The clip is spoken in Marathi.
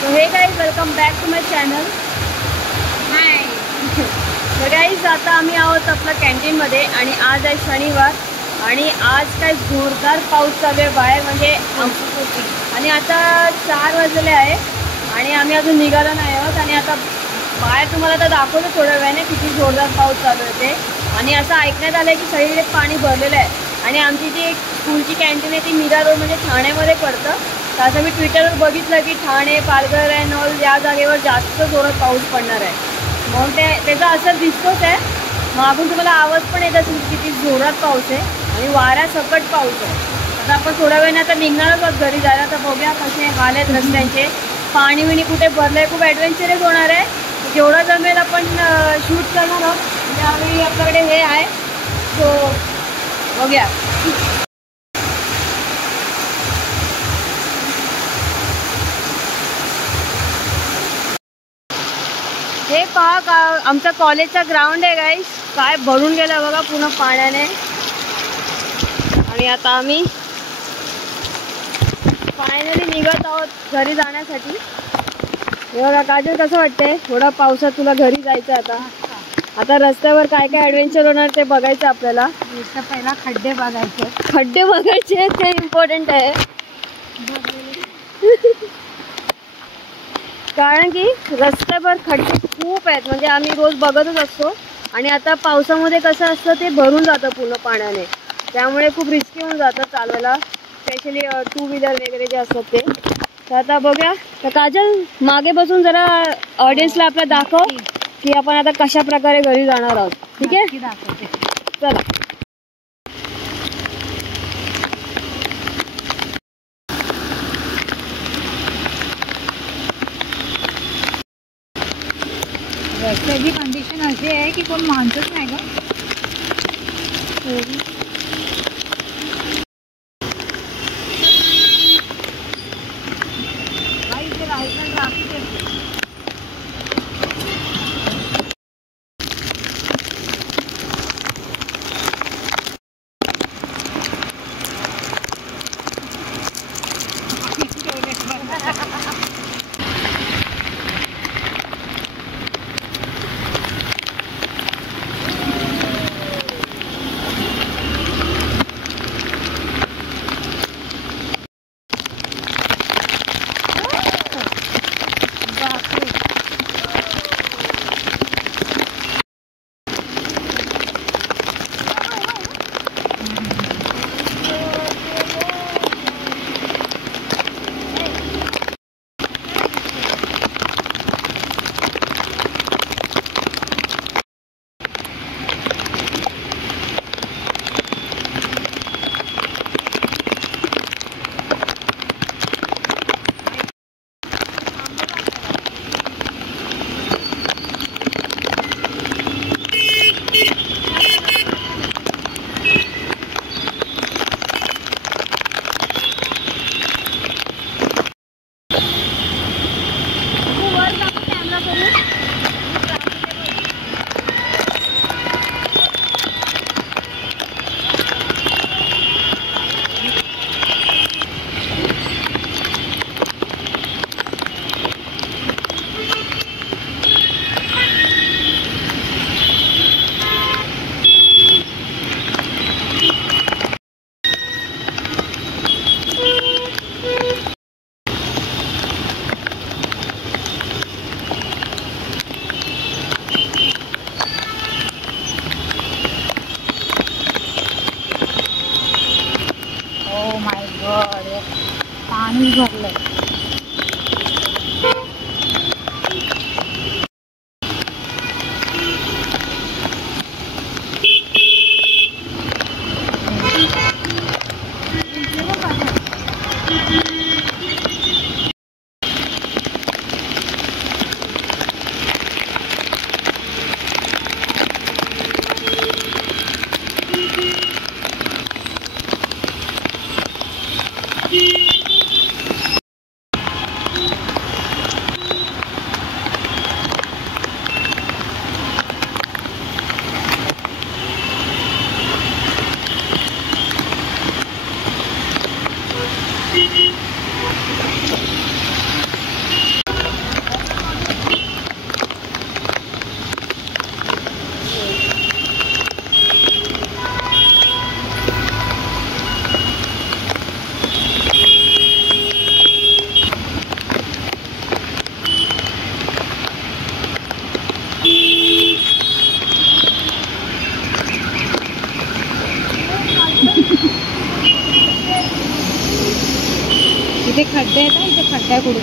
So hey guys, welcome back to my channel. हाय. तर गाईज आता आम्ही आहोत आपल्या कॅन्टीनमध्ये आणि आज आहे शनिवार आणि आज काय जोरदार पाऊस चालू आहे बाहेर म्हणजे आणि आता 4 वाजले आहे आणि आम्ही अजून निघालो नाही आहोत आणि आता बाहेर तुम्हाला आता दाखवतो थोड्या वेळाने किती जोरदार पाऊस चालू आहे ते. आणि असं ऐकण्यात आलं आहे की सगळीकडे पाणी भरलेलं आहे आणि आमची जी स्कूलची कॅन्टीन आहे ती मीरा रोड म्हणजे ठाण्यामध्ये पडतं. तर असं मी ट्विटरवर बघितलं की ठाणे पालघर अँड ऑल या जागेवर जास्त जोरात पाऊस पडणार आहे म्हणून त्याचा असर दिसतोच आहे. मागून तुम्हाला आवाज पण येत असेल किती जोरात पाऊस आहे आणि वाऱ्यासकट पाऊस आहे. आता आपण थोड्या वेळाने आता निघणारच आहोत घरी जायला. तर बघूया कसे हाल आहेत रस्त्यांचे, पाणी विणी कुठे भरलं आहे. खूप ॲडव्हेंचरस होणार आहे. जेवढं जमेल आपण शूट करणार आहोत. त्यावेळी आपल्याकडे हे आहे सो बघूया. हे पहा आमचा कॉलेजचा ग्राउंड आहे गाईस. काय भरून गेलं बघा पूर्ण पाण्याने. आणि आता आम्ही फायनली निघत आहोत घरी जाण्यासाठी. हे बघा काजल, कसं वाटतंय थोडा पावसात तुला घरी जायचं आता? आता रस्त्यावर काय काय ॲडव्हेंचर होणार ते बघायचं आपल्याला. पहिला खड्डे बघायचे. खड्डे बघायचे ते इम्पॉर्टंट आहे कारण की रस्त्यावर खड्डे खूप आहेत म्हणजे आम्ही रोज बघतच असतो आणि आता पावसामध्ये कसं असतं ते भरून जातं पूर्ण पाण्याने. त्यामुळे खूप रिस्की होऊन जातं चालवायला, स्पेशली 2 व्हीलर वगैरे जे असतात ते. तर आता बघूया. तर काजल मागे बसून जरा ऑडियन्सला आपला दाखव की आपण आता कशा प्रकारे घरी जाणार आहोत. ठीक आहे, चला. रस्त्याची कंडिशन अशी आहे की कोण माणसंच नाही गं. इथे खड्डे आहेत ना, इथे खड्डा आहे कुठे